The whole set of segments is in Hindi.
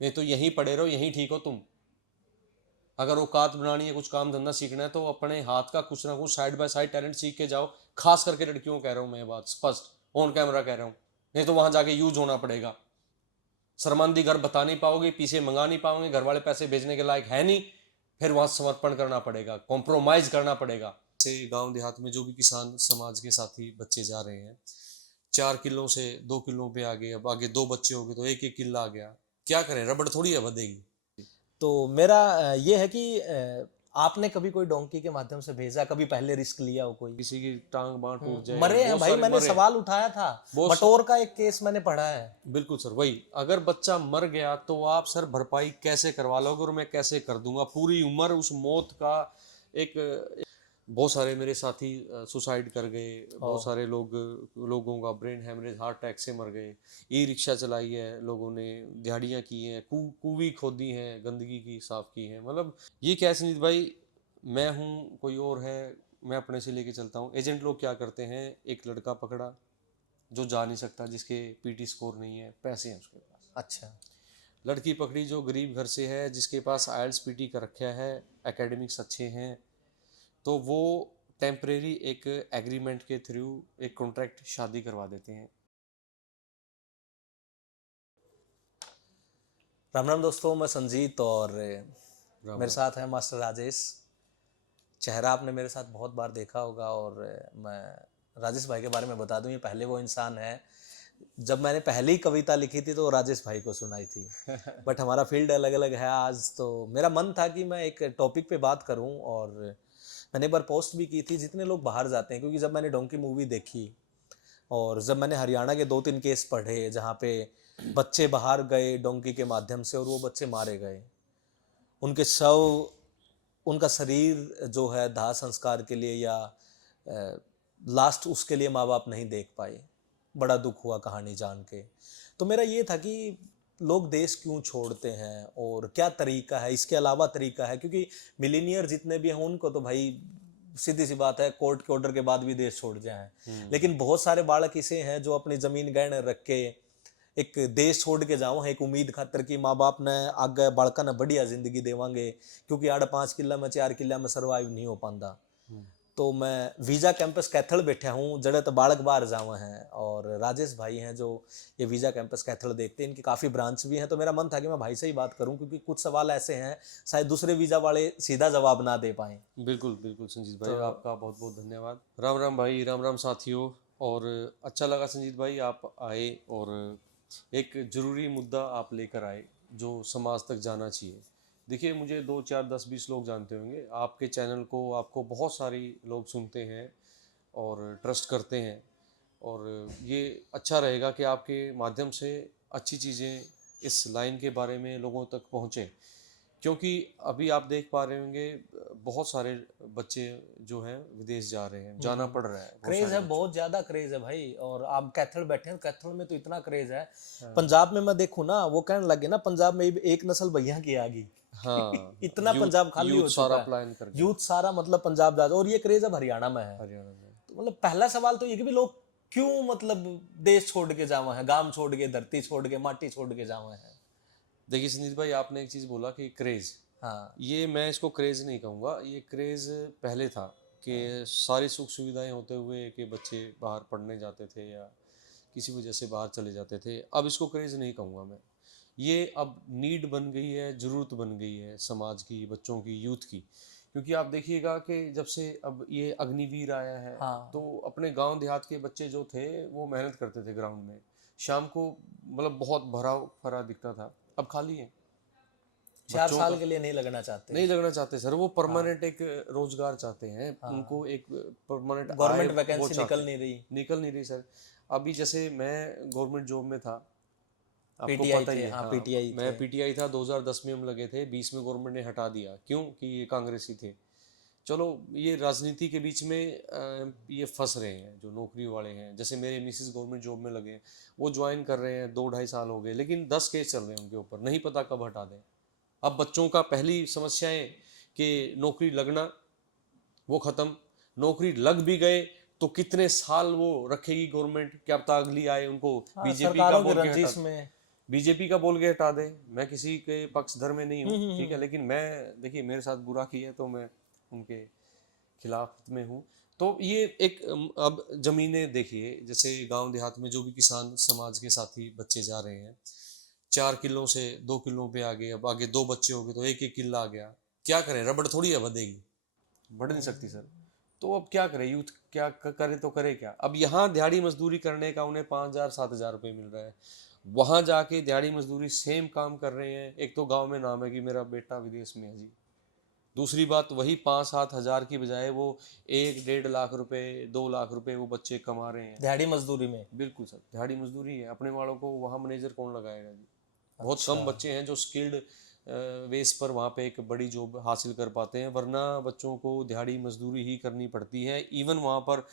नहीं तो यहीं पड़े रहो, यहीं ठीक हो तुम। अगर औकात बनानी है, कुछ काम धंधा सीखना है, तो अपने हाथ का कुछ ना कुछ साइड बाय साइड टैलेंट सीख के जाओ। खास करके लड़कियों को कह रहा हूँ मैं, ये बात स्पष्ट ऑन कैमरा कह रहा हूँ। नहीं तो वहां जाके यूज होना पड़ेगा। शर्मांदी घर बता नहीं पाओगे, पीछे मंगा नहीं पाओगे, घर वाले पैसे भेजने के लायक है नहीं, फिर वहां समर्पण करना पड़ेगा, कॉम्प्रोमाइज करना पड़ेगा। से गांव देहात में जो भी किसान समाज के साथी बच्चे जा रहे हैं, 4 किलो से 2 किलो पे आ गए, अब आगे 2 बच्चे हो गए तो 1-1 किला आ गया। क्या करें, रबड़ थोड़ी है बदेगी। तो मेरा ये है कि आपने कभी कोई डोंकी के माध्यम से भेजा, कभी पहले रिस्क लिया हो कोई? किसी की टांग बांह टूट जाए, मरे हैं बहुत भाई, सारे मैंने मरे हैं। सवाल उठाया था, बहुत बटोर का एक केस मैंने पढ़ा है। बिल्कुल सर, वही अगर बच्चा मर गया तो आप सर भरपाई कैसे करवा लोगे, और मैं कैसे कर दूंगा पूरी उम्र उस मौत का। एक बहुत सारे मेरे साथी सुसाइड कर गए, बहुत सारे लोगों का ब्रेन हैमरेज, हार्ट अटैक से मर गए। ई रिक्शा चलाई है लोगों ने, दिहाड़ियाँ की हैं, कुएं खोदी हैं, गंदगी की साफ की है। मतलब ये क्या है संजीत भाई, मैं हूँ कोई और है, मैं अपने से लेके चलता हूँ। एजेंट लोग क्या करते हैं, एक लड़का पकड़ा जो जा नहीं सकता, जिसके पीटी स्कोर नहीं है, पैसे हैं उसके पास। अच्छा। लड़की पकड़ी जो गरीब घर से है, जिसके पास आइल्स पीटी कर रखा है, एकेडमिक्स अच्छे हैं, तो वो टेम्परेरी एक एग्रीमेंट के थ्रू एक कॉन्ट्रैक्ट शादी करवा देते हैं। राम राम दोस्तों, मैं संजीत और राम मेरे राम। साथ है मास्टर राजेश। चेहरा आपने मेरे साथ बहुत बार देखा होगा। और मैं राजेश भाई के बारे में बता दूं, ये पहले वो इंसान है, जब मैंने पहली कविता लिखी थी तो राजेश भाई को सुनाई थी। बट हमारा फील्ड अलग अलग है आज। तो मेरा मन था कि मैं एक टॉपिक पे बात करूं, और मैंने एक बार पोस्ट भी की थी, जितने लोग बाहर जाते हैं, क्योंकि जब मैंने डोंकी मूवी देखी और जब मैंने हरियाणा के 2-3 केस पढ़े जहाँ पे बच्चे बाहर गए डोंकी के माध्यम से और वो बच्चे मारे गए, उनके शव, उनका शरीर जो है दाह संस्कार के लिए या लास्ट उसके लिए माँ बाप नहीं देख पाए, बड़ा दुख हुआ कहानी जान के। तो मेरा ये था कि लोग देश क्यों छोड़ते हैं और क्या तरीका है, इसके अलावा तरीका है, क्योंकि मिलीनियर जितने भी हैं उनको तो भाई सीधी सी बात है, कोर्ट के ऑर्डर के बाद भी देश छोड़ जाए हैं। लेकिन बहुत सारे बालक ऐसे हैं जो अपनी जमीन गहने रख के एक देश छोड़ के जाओ, एक उम्मीद खातर कि माँ बाप ने आगे बालका ने बढ़िया जिंदगी देवांगे, क्योंकि 8-5 किला में 4 किला में सर्वाइव नहीं हो पाता। तो मैं वीजा कैंपस कैथल बैठा हूँ, जड़े तो बालक बाहर जावा हैं, और राजेश भाई हैं जो ये वीजा कैंपस कैथल देखते हैं, इनकी काफ़ी ब्रांच भी हैं। तो मेरा मन था कि मैं भाई से ही बात करूं, क्योंकि कुछ सवाल ऐसे हैं शायद दूसरे वीजा वाले सीधा जवाब ना दे पाएं। बिल्कुल बिल्कुल संजीत भाई, तो आपका बहुत बहुत धन्यवाद। राम राम भाई, राम राम साथियों। और अच्छा लगा संजीत भाई आप आए, और एक ज़रूरी मुद्दा आप लेकर आए जो समाज तक जाना चाहिए। देखिए, मुझे 2, 4, 10, 20 लोग जानते होंगे, आपके चैनल को आपको बहुत सारी लोग सुनते हैं और ट्रस्ट करते हैं। और ये अच्छा रहेगा कि आपके माध्यम से अच्छी चीज़ें इस लाइन के बारे में लोगों तक पहुँचें। क्योंकि अभी आप देख पा रहे होंगे, बहुत सारे बच्चे जो हैं विदेश जा रहे हैं, जाना पड़ रहा है बहुत क्रेज सारे है, बच्चों बहुत ज्यादा क्रेज है भाई। और आप कैथल बैठे हैं, कैथल में तो इतना क्रेज है। को। पंजाब में मैं देखूं ना, वो कहने लगे ना पंजाब में एक नस्ल भैया की आ गई। हाँ, इतना यूथ पंजाब खाली यूथ हो सारा चुका है। प्लान कर गया यूथ सारा मतलब पंजाब जा, और ये क्रेज अब हरियाणा में है। हरियाणा में। तो मतलब पहला सवाल तो ये कि भी लोग क्यों मतलब देश छोड़ के जावा है, गांव छोड़ के, धरती छोड़ के, माटी छोड़ के जावा है। देखिए संजीत भाई, आपने एक चीज़ बोला कि क्रेज़, हाँ। ये मैं इसको क्रेज़ नहीं कहूँगा, ये क्रेज़ पहले था कि सारी सुख सुविधाएं होते हुए कि बच्चे बाहर पढ़ने जाते थे या किसी वजह से बाहर चले जाते थे। अब इसको क्रेज़ नहीं कहूँगा मैं, ये अब नीड बन गई है, ज़रूरत बन गई है समाज की, बच्चों की, यूथ की। क्योंकि आप देखिएगा कि जब से अब ये अग्निवीर आया है, तो हाँ, अपने गांव देहात के बच्चे जो थे वो मेहनत करते थे ग्राउंड में, शाम को मतलब बहुत भरा भरा दिखता था। अब खाली है चार बच्चों साल का। के लिए नहीं लगना चाहते। नहीं लगना चाहते सर, वो परमानेंट एक रोजगार चाहते हैं, उनको हाँ, एक परमानेंट आय गवर्नमेंट वो वैकेंसी चाहते निकल हैं। नहीं रही। निकल नहीं रही सर। अभी जैसे मैं गवर्नमेंट जॉब में था, आपको पीटीआई पता ही थे, है। हाँ हाँ, पीटीआई मैं थे। पीटीआई था, 2010 में हम लगे थे, 20 में गवर्नमेंट ने हटा दिया, क्यों कि ये कांग्रेसी थे। चलो, ये राजनीति के बीच में ये फंस रहे हैं जो नौकरी वाले हैं। जैसे मेरे मिसिस गवर्नमेंट जॉब में लगे हैं, वो ज्वाइन कर रहे हैं, 2-2.5 साल हो गए, लेकिन 10 केस चल रहे हैं उनके ऊपर, नहीं पता कब हटा दें। अब बच्चों का पहली समस्याएं कि नौकरी लगना, वो ख़त्म। नौकरी लग भी गए तो कितने साल वो रखेगी गवर्नमेंट, क्या पता अगली आए उनको हाँ, बीजेपी का सरकारों की बोल के हटा रंजिश दे। में। बीजेपी का बोल के हटा दे, मैं किसी के पक्षधर में नहीं हूँ, ठीक है, लेकिन मैं देखिए मेरे साथ बुरा किया तो मैं उनके खिलाफ में हूँ। तो ये एक अब जमीनें देखिए, जैसे गांव देहात में जो भी किसान समाज के साथी बच्चे जा रहे हैं, 4 किलो से 2 किलो पे आ गए, अब आगे 2 बच्चे हो गए तो 1-1 किला आ गया, क्या करें, रबड़ थोड़ी है बढ़ेगी, बढ़ नहीं सकती सर। तो अब क्या करे यूथ, क्या करे तो करे क्या। अब यहाँ दिहाड़ी मजदूरी करने का उन्हें 5,000-7,000 रुपये मिल रहा है, वहां जाके दिहाड़ी मजदूरी सेम काम कर रहे हैं, एक तो गांव में नाम है कि मेरा बेटा विदेश में है जी, दूसरी बात वही 5-7 हज़ार की बजाय वो 1-1.5 लाख रुपए 2 लाख रुपए वो बच्चे कमा रहे हैं। दिहाड़ी मजदूरी में। बिल्कुल सर, दिहाड़ी मजदूरी है, अपने वालों को वहाँ मैनेजर कौन लगाएगा जी। बहुत अच्छा। कम बच्चे हैं जो स्किल्ड बेस पर वहाँ पे एक बड़ी जॉब हासिल कर पाते हैं, वरना बच्चों को दिहाड़ी मजदूरी ही करनी पड़ती है। इवन वहाँ पर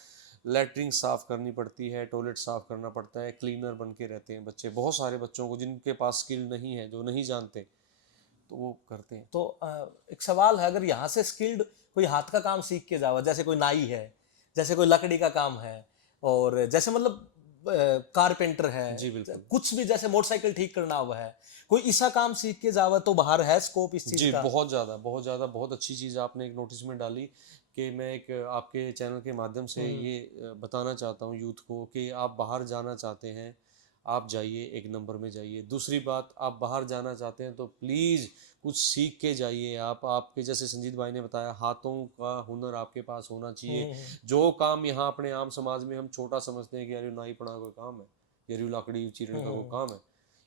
लैट्रिन साफ़ करनी पड़ती है, टॉयलेट साफ़ करना पड़ता है, क्लीनर बन के रहते हैं बच्चे, बहुत सारे बच्चों को जिनके पास स्किल नहीं है, जो नहीं जानते, तो वो करते हैं। तो एक सवाल है, अगर यहाँ से स्किल्ड कोई हाथ का काम सीख के जावा, जैसे कोई नाई है, जैसे कोई लकड़ी का काम है, और जैसे मतलब कारपेंटर है, जी बिल्कुल। कुछ भी, जैसे मोटरसाइकिल ठीक करना हुआ है, कोई ऐसा काम सीख के जावा तो बाहर है स्कोप इस चीज जी का? बहुत ज़्यादा, बहुत ज़्यादा, बहुत अच्छी चीज़ आपने एक नोटिस में डाली कि मैं एक आपके चैनल के माध्यम से ये बताना चाहता हूँ यूथ को कि आप बाहर जाना चाहते हैं, आप जाइए, एक नंबर में जाइए। दूसरी बात, आप बाहर जाना चाहते हैं तो प्लीज़ कुछ सीख के जाइए। आप आपके जैसे संजीत भाई ने बताया, हाथों का हुनर आपके पास होना चाहिए। जो काम यहाँ अपने आम समाज में हम छोटा समझते हैं कि यार ये नाई पढ़ा कोई काम है, यार ये लकड़ी चीरने का कोई काम है,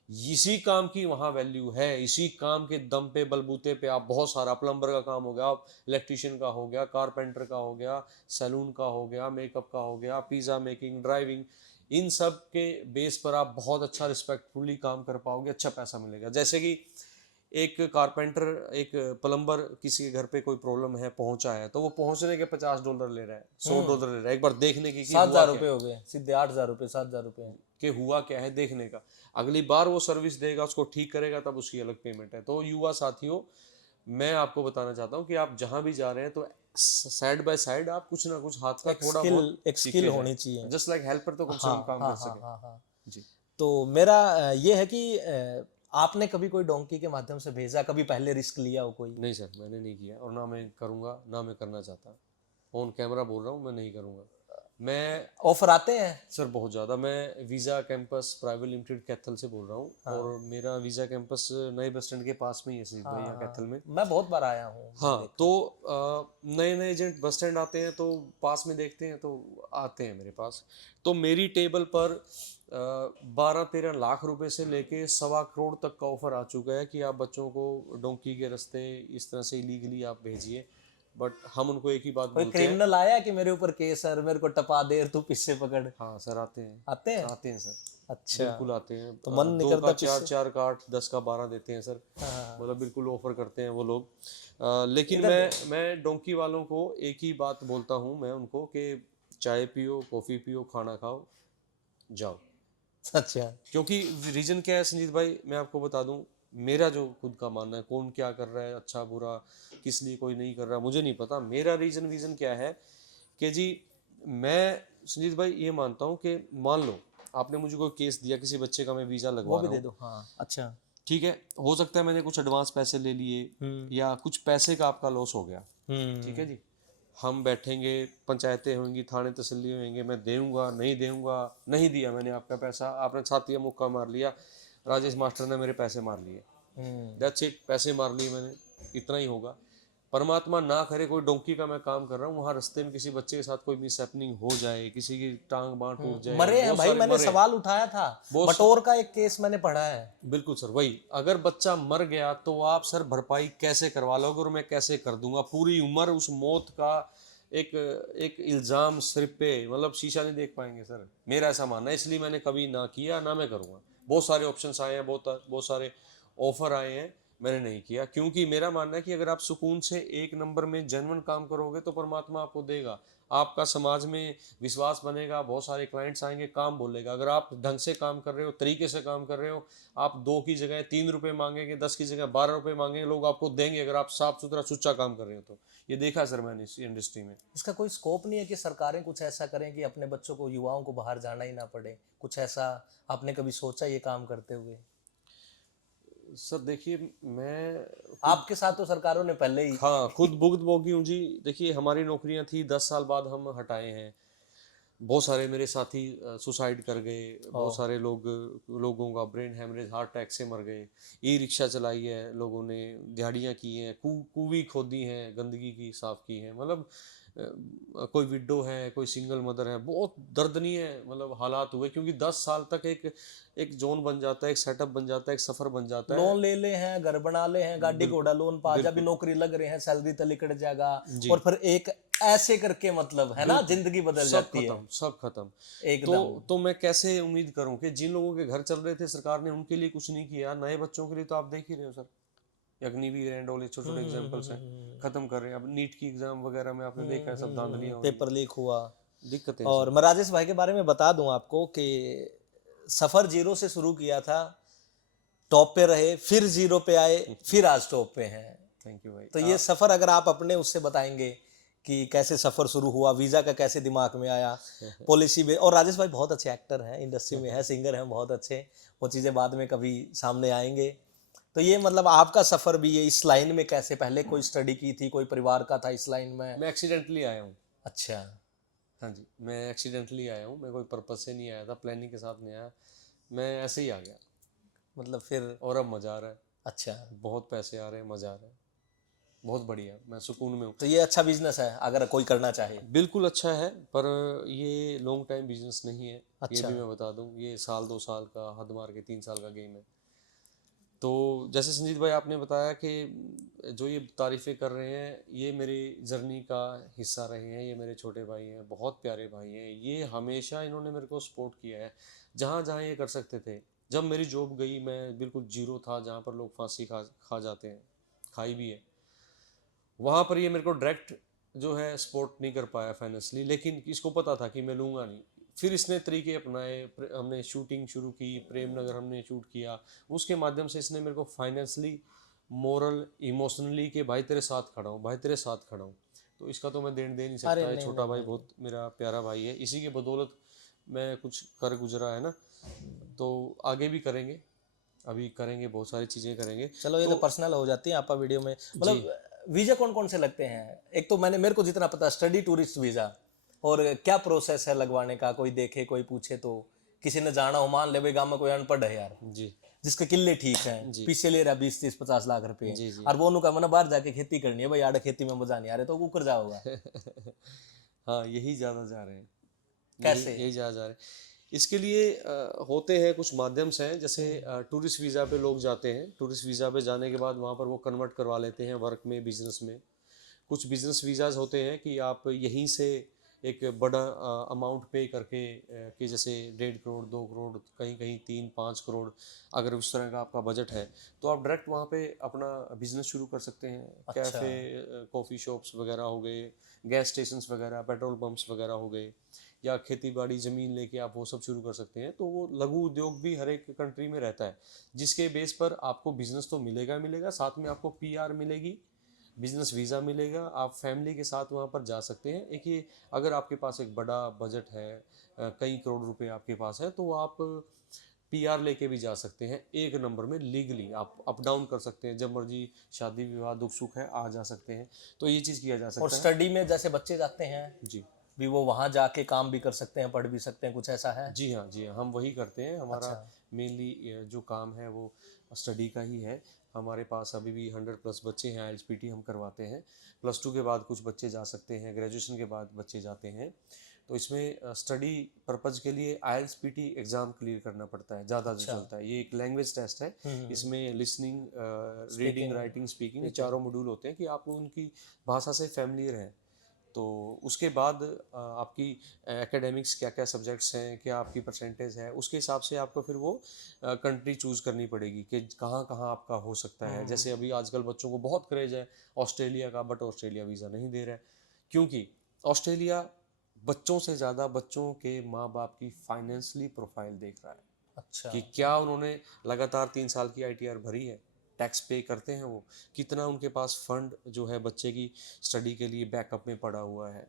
इसी काम की वहाँ वैल्यू है। इसी काम के दम पे, बलबूते पे आप बहुत सारा, प्लम्बर का काम हो गया, इलेक्ट्रिशियन का हो गया, कारपेंटर का हो गया, सैलून का हो गया, मेकअप का हो गया, पिज़्ज़ा मेकिंग, ड्राइविंग, इन सब के बेस पर आप बहुत अच्छा रिस्पेक्टफुली काम कर पाओगे, अच्छा पैसा मिलेगा। जैसे कि एक कारपेंटर, एक प्लम्बर किसी के घर पे कोई प्रॉब्लम है, पहुंचा है, तो वो पहुंचने के $50 ले रहा है, $100 ले रहा है, एक बार देखने की कि सात हुआ हजार क्या रुपये हो गए सीधे, 8,000 रुपये, 7,000 रुपये। कि हुआ क्या है देखने का। अगली बार वो सर्विस देगा, उसको ठीक करेगा, तब उसकी अलग पेमेंट है। तो युवा साथियों, मैं आपको बताना चाहता हूँ कि आप जहाँ भी जा रहे हैं तो साइड बाय साइड आप कुछ ना कुछ हाथ का थोड़ा बहुत एक सीख स्किल के होनी जाए, चाहिए। जस्ट लाइक हेल्पर तो कम से हाँ कम काम हाँ कर हाँ सके। हाँ हाँ। जी। तो मेरा ये है कि आपने कभी कोई डोंकी के माध्यम से भेजा, कभी पहले रिस्क लिया हो कोई? नहीं सर, मैंने नहीं किया और ना मैं करूँगा, ना मैं करना चाहता। ऑन कैमरा बोल रहा हूँ, मैं नहीं करूँगा। मैं ऑफर आते हैं? सर बहुत ज़्यादा, मैं visa campus private limited Kaithal से बोल रहा हूँ, और मेरा वीज़ा कैंपस नए बस स्टैंड के पास में ही है संजीत भाई, यहाँ कैथल में। मैं बहुत बार आया हूँ, मैंने हाँ, देखा। तो नए नए एजेंट बस स्टैंड आते हैं तो पास में देखते हैं, तो आते हैं मेरे पास। तो मेरी टेबल पर 12-13 लाख रुपए से लेके 1.25 करोड़ तक का ऑफर आ चुका है कि आप बच्चों को डोंकी के रास्ते इस तरह से इलीगली आप भेजिए। बट हम उनको एक ही बात कोई बोलते हैं। क्रिमिनल आया कि मेरे ऊपर केस है, मेरे को टपा दे, तू पीछे पकड़? हाँ सर, आते हैं, आते हैं? आते हैं सर, अच्छा। बिल्कुल आते हैं। तो मन नहीं 2 का करता 4, पीछे? 4 का 8, 10 का 12 देते हैं सर, हाँ। मतलब बिल्कुल ऑफर करते हैं वो लोग। लेकिन इधर मैं डोंकी वालों को एक ही बात बोलता हूँ मैं उनको कि चाय पियो, कॉफ़ी पियो, खाना खाओ, जाओ। अच्छा। क्योंकि रीज़न क्या है संजीत भाई, मैं आपको बता दूं, मेरा जो खुद का मानना है, कौन क्या कर रहा है, अच्छा बुरा, किस लिए कोई नहीं कर रहा, मुझे नहीं पता। मेरा रीज़न क्या है कि जी, मैं संजीत भाई ये मानता हूँ कि मान लो आपने मुझे कोई केस दिया, किसी बच्चे का मैं वीज़ा वो लगवा भी रहा दे हूँ, दो, हाँ। अच्छा। ठीक है, हो सकता है मैंने कुछ एडवांस पैसे ले लिए, या कुछ पैसे का आपका लॉस हो गया, ठीक है जी, हम बैठेंगे, पंचायतें होंगी, थाने तसल्ली होंगे, मैं दूंगा नहीं दूंगा, नहीं दिया मैंने आपका पैसा, आपने छाती मुक्का मार लिया, राजेश मास्टर ने मेरे पैसे मार लिए, दैट्स इट, पैसे मार लिए मैंने, इतना ही होगा। परमात्मा ना करे कोई डोंकी का मैं काम कर रहा हूँ, वहाँ रास्ते में किसी बच्चे के साथ कोई मिसहैपनिंग हो जाए, किसी की टांग बांह टूट जाए, मरे हैं बहुत भाई, सारे मैंने मरे। सवाल उठाया था, बहुत बटोर का एक केस मैंने पढ़ा है। बिल्कुल सर, वही, अगर बच्चा मर गया तो आप सर भरपाई कैसे करवा लोगे, और मैं कैसे कर दूंगा पूरी उम्र उस मौत का एक एक इल्ज़ाम सिर पे, मतलब शीशा नहीं देख पाएंगे सर, मेरा ऐसा मानना है। इसलिए मैंने कभी ना किया, ना मैं करूँगा। बहुत सारे ऑप्शंस आए हैं, बहुत बहुत सारे ऑफर आए हैं, मैंने नहीं किया, क्योंकि मेरा मानना है कि अगर आप सुकून से एक नंबर में जेन्युइन काम करोगे तो परमात्मा आपको देगा, आपका समाज में विश्वास बनेगा, बहुत सारे क्लाइंट्स आएंगे, काम बोलेगा। अगर आप ढंग से काम कर रहे हो, तरीके से काम कर रहे हो, आप 2 की जगह 3 रुपये मांगेंगे, 10 की जगह 12 रुपये मांगेंगे, लोग आपको देंगे, अगर आप साफ सुथरा सुच्चा काम कर रहे हो तो। ये देखा सर मैंने इस इंडस्ट्री में। इसका कोई स्कोप नहीं है कि सरकारें कुछ ऐसा करें कि अपने बच्चों को, युवाओं को बाहर जाना ही ना पड़े? कुछ ऐसा आपने कभी सोचा ये काम करते हुए? सर देखिए, मैं आपके साथ तो सरकारों ने पहले ही हाँ खुद भुगत भोगी हूँ जी। देखिए हमारी नौकरियां थी, 10 साल बाद हम हटाए हैं। बहुत सारे मेरे साथी सुसाइड कर गए, बहुत ओ, सारे लोगों का ब्रेन हेमरेज, हार्ट अटैक से मर गए। ई रिक्शा चलाई है लोगों ने, दिहाड़ियाँ की हैं, कुएं खोदी हैं, गंदगी की साफ की है। मतलब कोई विडो है, कोई सिंगल मदर है, बहुत दर्दनीय मतलब हालात हुए, क्योंकि 10 साल तक एक एक जोन बन जाता है, एक सेटअप बन जाता है, एक सफर बन जाता है। लोन ले ले हैं, घर बना ले हैं, गाड़ी बिल्कुल घोड़ा लोन पा जा भी, बिल्कुल नौकरी लग रहे हैं, सैलरी तो निकट जाएगा, जी और फिर एक ऐसे करके मतलब है ना, बिल्कुल, जिंदगी बदल सब जाती है खत्म सब खत्म। तो एकदम। तो मैं कैसे उम्मीद करूं कि जिन लोगों के घर चल रहे थे सरकार ने उनके लिए कुछ नहीं किया। नए बच्चों के लिए तो आप देख ही रहे हो सर, अग्निवीर एंड ऑल, छोटे छोटे एग्जांपल्स हैं, खत्म कर रहे हैं। अब नीट की एग्जाम वगैरह में आपने देखा है, सब धांधलियां हो रही पेपर लीक हुआ। हैं, दिक्कतें हैं और सर। मैं राजेश भाई के बारे में बता दूं आपको कि सफर जीरो से शुरू किया था, टॉप पे रहे, फिर जीरो पे आए, फिर आज टॉप पे हैं। थैंक यू भाई। तो ये सफर अगर आप अपने उससे बताएंगे कि कैसे सफर शुरू हुआ, वीजा का कैसे दिमाग में आया, पॉलिसी में। और राजेश भाई बहुत अच्छे एक्टर हैं, इंडस्ट्री में है, सिंगर हैं बहुत अच्छे, वो चीजें बाद में कभी सामने आएंगे। तो ये मतलब आपका सफर भी, ये इस लाइन में कैसे, पहले कोई स्टडी की थी, कोई परिवार का था इस लाइन में? मैं एक्सीडेंटली आया हूँ। अच्छा। हाँ जी, मैं एक्सीडेंटली आया हूँ, मैं कोई पर्पज से नहीं आया था, प्लानिंग के साथ नहीं आया, मैं ऐसे ही आ गया। मतलब फिर और अब मज़ा आ रहा है, अच्छा, बहुत पैसे आ रहे हैं, मज़ा आ रहा है, बहुत बढ़िया, मैं सुकून में हूँ। तो ये अच्छा बिजनेस है अगर कोई करना चाहे। बिल्कुल अच्छा है, पर ये लॉन्ग टाइम बिजनेस नहीं है। ये अच्छा। भी मैं बता दूं, ये साल 2 साल का, हद मार के 3 साल का गेम है। तो जैसे संजीत भाई आपने बताया कि जो ये तारीफ़ें कर रहे हैं, ये मेरी जर्नी का हिस्सा रहे हैं, ये मेरे छोटे भाई हैं, बहुत प्यारे भाई हैं। ये हमेशा इन्होंने मेरे को सपोर्ट किया है, जहाँ जहाँ ये कर सकते थे। जब मेरी जॉब गई, मैं बिल्कुल जीरो था, जहाँ पर लोग फांसी खा खा जाते हैं, खाई भी है, वहाँ पर ये मेरे को डायरेक्ट जो है सपोर्ट नहीं कर पाया फाइनेंशली, लेकिन इसको पता था कि मैं लूँगा नहीं। फिर इसने तरीके अपनाए, हमने शूटिंग शुरू की, प्रेम नगर हमने शूट किया, उसके माध्यम से इसने मेरे को फाइनेंशली, मोरल, इमोशनली कि भाई तेरे साथ खड़ा हूँ, भाई तेरे साथ खड़ा हूँ। तो इसका तो मैं देन दे नहीं अरे सकता। ये नहीं छोटा नहीं भाई नहीं बहुत मेरा प्यारा भाई है, इसी की बदौलत मैं कुछ कर गुजरा है ना। तो आगे भी करेंगे, अभी करेंगे, बहुत सारी चीज़ें करेंगे। चलो, ये तो तो पर्सनल हो जाती है आपका वीडियो में। जी मतलब वीजा कौन कौन से लगते हैं? एक तो मैंने, मेरे को जितना पता, स्टडी टूरिस्ट वीजा, और क्या प्रोसेस है लगवाने का? कोई देखे, कोई पूछे तो, किसी ने जाना हो, मान ले भाई गांव में कोई अनपढ़ है यार, जी जिसके किले ठीक हैं, जी पीछे ले रहा 20 30 50 लाख रुपए, जी जी और वो उनका मैंने बाहर जाके खेती करनी है भाई, आड़े खेती में मजा नहीं आ रहा, तो ऊपर जाओगा हाँ यही ज़्यादा जा रहे हैं, यही कैसे? यही ज़्यादा जा रहे हैं। इसके लिए होते हैं कुछ माध्यम से हैं, जैसे टूरिस्ट वीज़ा पे लोग जाते हैं, टूरिस्ट वीज़ा पे जाने के बाद वहाँ पर वो कन्वर्ट करवा लेते हैं वर्क में, बिजनेस में। कुछ बिजनेस वीज़ाज होते हैं कि आप यहीं से एक बड़ा अमाउंट पे करके, कि जैसे 1.5 करोड़, 2 करोड़, कहीं कहीं 3-5 करोड़, अगर उस तरह का आपका बजट है, तो आप डायरेक्ट वहाँ पे अपना बिजनेस शुरू कर सकते हैं। अच्छा। कैफ़े, कॉफ़ी शॉप्स वगैरह हो गए, गैस स्टेशंस वगैरह, पेट्रोल पंप्स वगैरह हो गए, या खेती बाड़ी ज़मीन लेके आप वो सब शुरू कर सकते हैं। तो वो लघु उद्योग भी हर एक कंट्री में रहता है, जिसके बेस पर आपको बिजनेस तो मिलेगा मिलेगा, साथ में आपको पीआर मिलेगी, बिजनेस वीज़ा मिलेगा, आप फैमिली के साथ वहाँ पर जा सकते हैं। एक ये, अगर आपके पास एक बड़ा बजट है, कई करोड़ रुपए आपके पास है, तो आप पीआर लेके भी जा सकते हैं। एक नंबर में लीगली आप अप डाउन कर सकते हैं, जब मर्जी शादी विवाह दुख सुख है आ जा सकते हैं। तो ये चीज़ किया जा और सकता है। स्टडी में जैसे बच्चे जाते हैं जी भी, वो वहां जाके काम भी कर सकते हैं, पढ़ भी सकते हैं, कुछ ऐसा है? जी हाँ जी हाँ, हम वही करते हैं। हमारा अच्छा। मेनली जो काम है वो स्टडी का ही है। हमारे पास अभी भी 100+ बच्चे हैं, आईएलटीएस हम करवाते हैं। +2 के बाद कुछ बच्चे जा सकते हैं, ग्रेजुएशन के बाद बच्चे जाते हैं। तो इसमें स्टडी पर्पज़ के लिए आईएलटीएस एग्ज़ाम क्लियर करना पड़ता है, ज़्यादा जो अच्छा। चलता है। ये एक लैंग्वेज टेस्ट है, इसमें listening, reading, speaking. Writing, speaking, ये स्पीकिंग। चारों मॉड्यूल होते हैं कि आप उनकी भाषा से फैमिलियर हैं। तो उसके बाद आपकी एकेडमिक्स क्या क्या सब्जेक्ट्स हैं, क्या आपकी परसेंटेज है, उसके हिसाब से आपको फिर वो कंट्री चूज़ करनी पड़ेगी कि कहाँ कहाँ आपका हो सकता है। जैसे अभी आजकल बच्चों को बहुत क्रेज है ऑस्ट्रेलिया का, बट ऑस्ट्रेलिया वीज़ा नहीं दे रहा है, क्योंकि ऑस्ट्रेलिया बच्चों से ज़्यादा बच्चों के माँ बाप की फाइनेंशियली प्रोफाइल देख रहा है, अच्छा। कि क्या उन्होंने लगातार 3 साल की आईटीआर भरी है, टैक्स पे करते हैं वो, कितना उनके पास फंड जो है बच्चे की स्टडी के लिए बैकअप में पड़ा हुआ है,